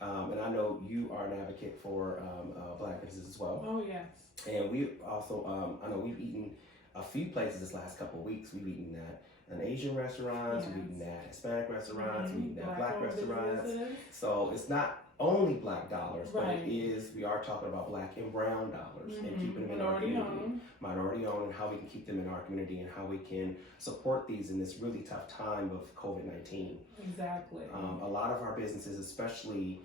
And I know you are an advocate for Black businesses as well. Oh, yes. And we also, I know we've eaten a few places this last couple of weeks. We've eaten at an Asian restaurants, Yes. we've eaten at Hispanic restaurants, we've eaten at Black owned restaurants. businesses. So it's not only Black dollars, but Right. it is, we are talking about Black and brown dollars and keeping them in our Minority community. owned. Minority owned, and how we can keep them in our community and how we can support these in this really tough time of COVID-19. Exactly. A lot of our businesses, especially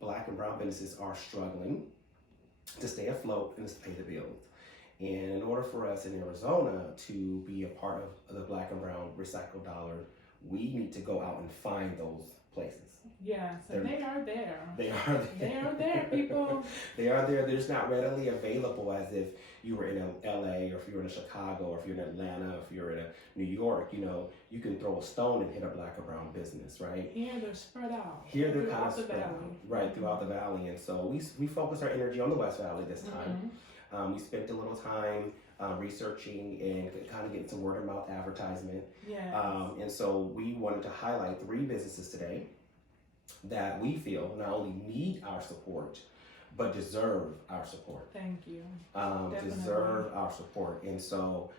Black and brown businesses, are struggling to stay afloat and to pay the bills. And in order for us in Arizona to be a part of the Black and brown recycled dollar, we need to go out and find those places. Yes, and they are there. They are there. They are there, people. They are there. They're just not readily available as if you were in LA, or if you're in Chicago, or if you're in Atlanta, or if you're in New York. You know, you can throw a stone and hit a Black or brown business, right? Here they're spread out. Here they're kind of throughout the spread out, valley. right, throughout the valley. And so we focus our energy on the West Valley this time. We spent a little time researching and kind of getting some word of mouth advertisement. Yes. And so we wanted to highlight 3 businesses today that we feel not only need our support, but deserve our support. Thank you. Deserve our support. And so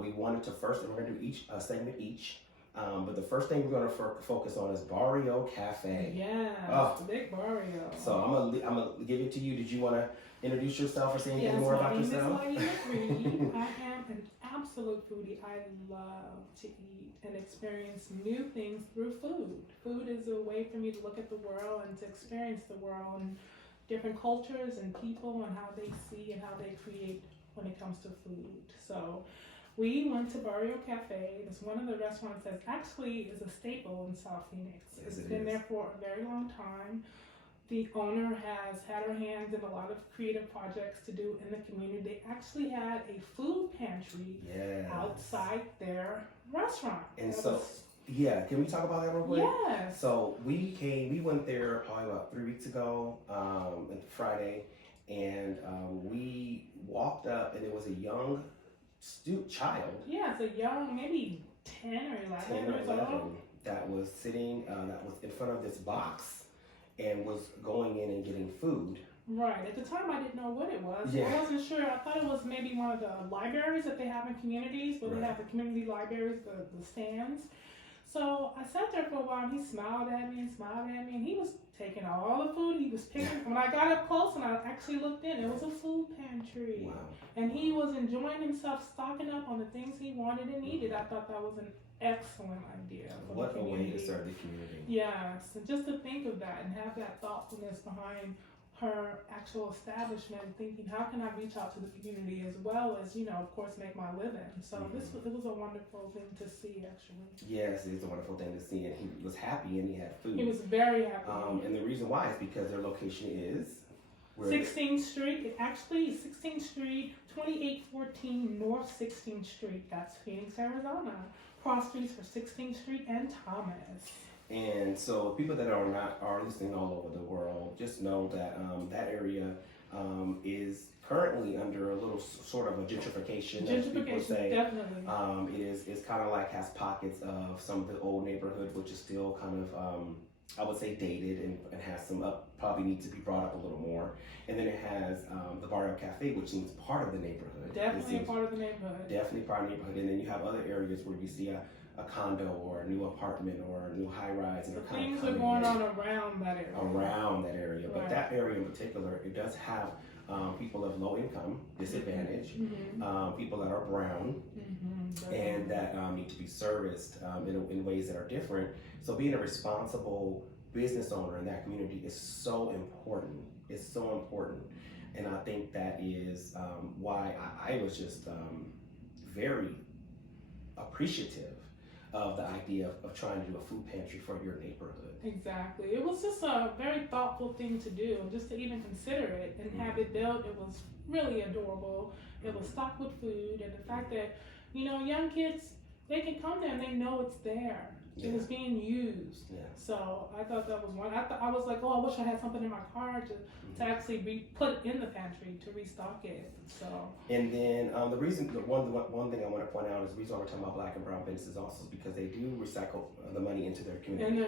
we wanted to first, and we're going to do each segment each. But the first thing we're going to focus on is Barrio Cafe. Yes, Oh. Big Barrio. So I'm gonna give it to you. Did you want to introduce yourself or say anything more about yourself? Yes, my name is Laila Reid. I am an absolute foodie. I love to eat and experience new things through food. Food is a way for me to look at the world and to experience the world and different cultures and people and how they see and how they create when it comes to food. So we went to Barrio Cafe. It's one of the restaurants that actually is a staple in South Phoenix. Yes, It's it been is. there for a very long time. The owner has had her hands in a lot of creative projects to do in the community. They actually had a food pantry Yes. outside their restaurant. And That so, was- yeah, can we talk about that real quick? yes. So we went there probably about 3 weeks ago, on Friday, and we walked up, and it was a young child, Yeah, it's a young, maybe 10 or 11 10 or years old. 11, that was sitting, that was in front of this box, and was going in and getting food. Right. At the time, I didn't know what it was. Yeah. I wasn't sure. I thought it was maybe one of the libraries that they have in communities, where Right. they have the community libraries, the stands. So I sat there for a while, and he smiled at me, and he was taking all the food. He was picking. When I got up close and I actually looked in, it was a food pantry. Wow. And he was enjoying himself, stocking up on the things he wanted and needed. I thought that was an excellent idea. For What the a way to community. serve the community. Yes, and just to think of that and have that thoughtfulness behind her actual establishment, thinking how can I reach out to the community as well as, of course, make my living. So it was a wonderful thing to see, actually. Yes, it's a wonderful thing to see, and he was happy and he had food. He was very happy. And the reason why is because their location is 16th Street, it actually is 16th Street, 2814 North 16th Street. That's Phoenix, Arizona. Cross streets for 16th Street and Thomas. And so people that are listening all over the world, just know that that area is currently under a little sort of a gentrification, as people say. Definitely. It is kind of like has pockets of some of the old neighborhood, which is still kind of I would say dated and has some probably needs to be brought up a little more. And then it has the Barrio Cafe, which seems part of the neighborhood. Definitely a part of the neighborhood. Definitely part of the neighborhood. And then you have other areas where you see a condo or a new apartment or a new high rise. And Things are going on around that area. Around that area. But Right. that area in particular, it does have people of low income, disadvantaged, people that are brown, and that need to be serviced in ways that are different. So being a responsible business owner in that community is so important. It's so important. And I think that is why I was just very appreciative of the idea of trying to do a food pantry for your neighborhood. Exactly. It was just a very thoughtful thing to do, just to even consider it and have it built. It was really adorable. It was stocked with food, and the fact that, young kids, they can come there and they know it's there. Yeah. It was being used. Yeah. So I thought that was one. I was like, I wish I had something in my car to actually put in the pantry to restock it. So. And then one thing I want to point out is the reason why we're talking about Black and brown businesses also is because they do recycle the money into their community.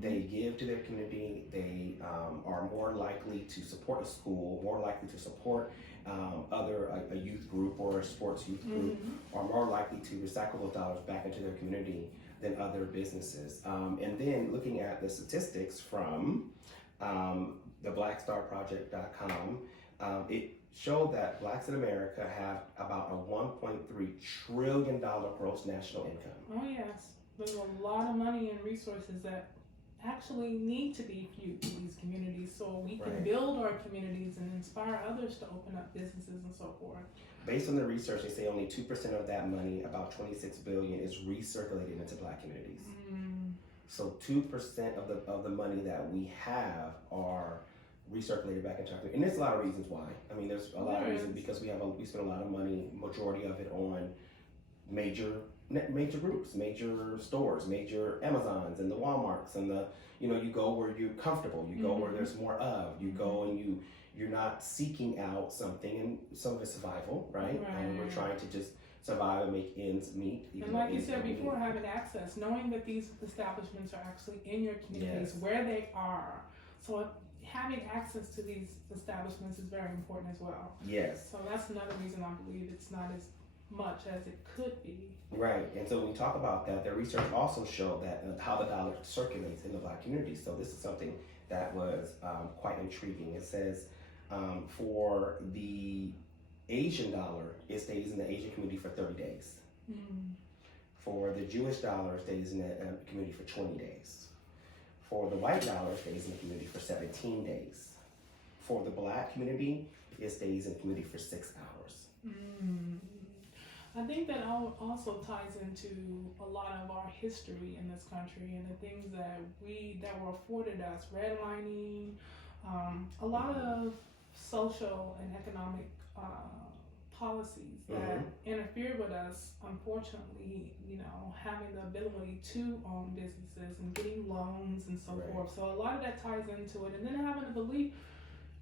They give to their community. They are more likely to support a school, more likely to support a youth group or a sports youth group, are more likely to recycle those dollars back into their community than other businesses. And then looking at the statistics from the blackstarproject.com, it showed that Blacks in America have about a $1.3 trillion gross national income. Oh yes, there's a lot of money and resources that actually need to be viewed in these communities so we can build our communities and inspire others to open up businesses and so forth. Based on the research, they say only 2% of that money, about $26 billion, is recirculated into Black communities. So 2% of the money that we have are recirculated back into our community. And there's a lot of reasons why. I mean, there's a lot of reasons because we spend a lot of money, majority of it on major groups, major stores, major Amazons and the Walmarts and the, you go where you're comfortable, you go where there's more of, you go and you're not seeking out something, and some of it's survival, right? We're trying to just survive and make ends meet. And like you said before, having access, knowing that these establishments are actually in your communities, where they are. So having access to these establishments is very important as well. Yes. So that's another reason I believe it's not as much as it could be. Right, and so when we talk about that, the research also showed that how the dollar circulates in the Black community. So this is something that was quite intriguing. It says for the Asian dollar, it stays in the Asian community for 30 days. For the Jewish dollar, it stays in the community for 20 days. For the white dollar, it stays in the community for 17 days. For the Black community, it stays in the community for 6 hours. I think that also ties into a lot of our history in this country and the things that were afforded us, redlining, a lot of social and economic policies that interfere with us, unfortunately, having the ability to own businesses and getting loans and so forth. So a lot of that ties into it, and then having the belief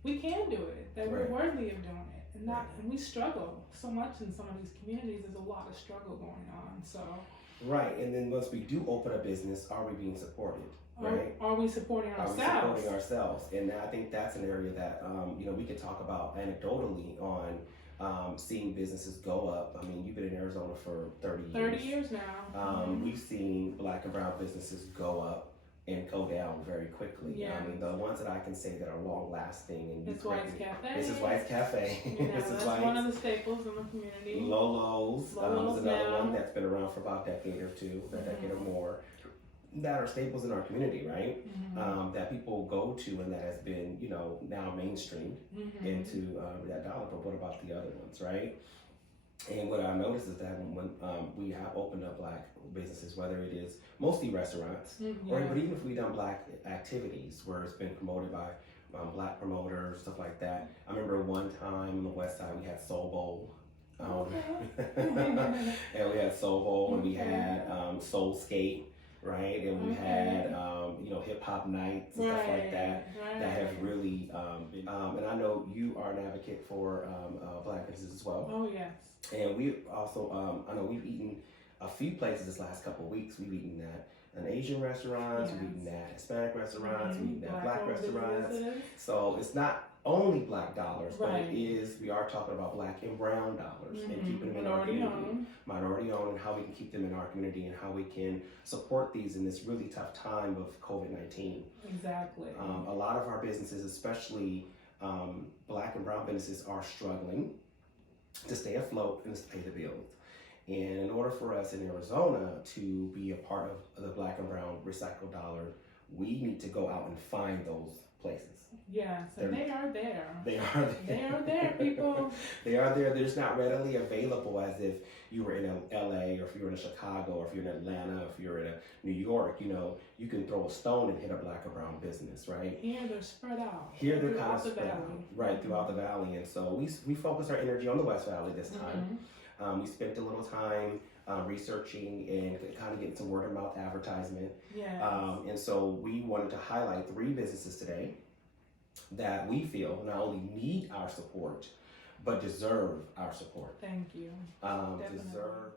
we can do it, that we're worthy of doing it. And we struggle so much in some of these communities. There's a lot of struggle going on. So and then once we do open a business, are we being supported? Right? Are we supporting ourselves? Are we supporting ourselves? And I think that's an area that we could talk about anecdotally on seeing businesses go up. I mean, you've been in Arizona for 30 years. 30 years now. We've seen Black and brown businesses go up and go down very quickly. Yeah. I mean, the ones that I can say that are long lasting and This White's Cafe. This is White's Cafe. That's one of the staples in the community. Lolo's is another now. one that's been around for about a decade or two, a decade or more, that are staples in our community, right? That people go to and that has been, now mainstreamed into that dollar. But what about the other ones, right? And what I noticed is that when we have opened up Black businesses, whether it is mostly restaurants, or even if we've done Black activities where it's been promoted by Black promoters, stuff like that. I remember one time on the West Side we had Soul Bowl. And we had Soul Bowl, and we had Soul Skate, right? And we had hip hop nights and stuff like that that have really been, and I know you are an advocate for Black businesses as well. Oh yes. And we also I know we've eaten a few places this last couple of weeks. We've eaten at an Asian restaurants, we've eaten at Hispanic restaurants, we've eaten at Black restaurants. So it's not only Black dollars, but we are talking about Black and brown dollars and keeping them in our community. Minority owned, and how we can keep them in our community and how we can support these in this really tough time of COVID-19. Exactly. A lot of our businesses, especially Black and brown businesses, are struggling to stay afloat and to pay the bills. And in order for us in Arizona to be a part of the Black and brown recycled dollar, we need to go out and find those places. Yes, and they are there. They are there. They are there, people. They are there. They're just not readily available as if you were in LA, or if you were in Chicago, or if you're in Atlanta, or if you're in New York. You can throw a stone and hit a Black or brown business, right? Here they're spread out. Here they're kind of spread out, right, throughout the valley. And so we focus our energy on the West Valley this time. We spent a little time researching and kind of getting some word of mouth advertisement. Yes. And so we wanted to highlight 3 businesses today that we feel not only need our support, but deserve our support. Thank you. Deserve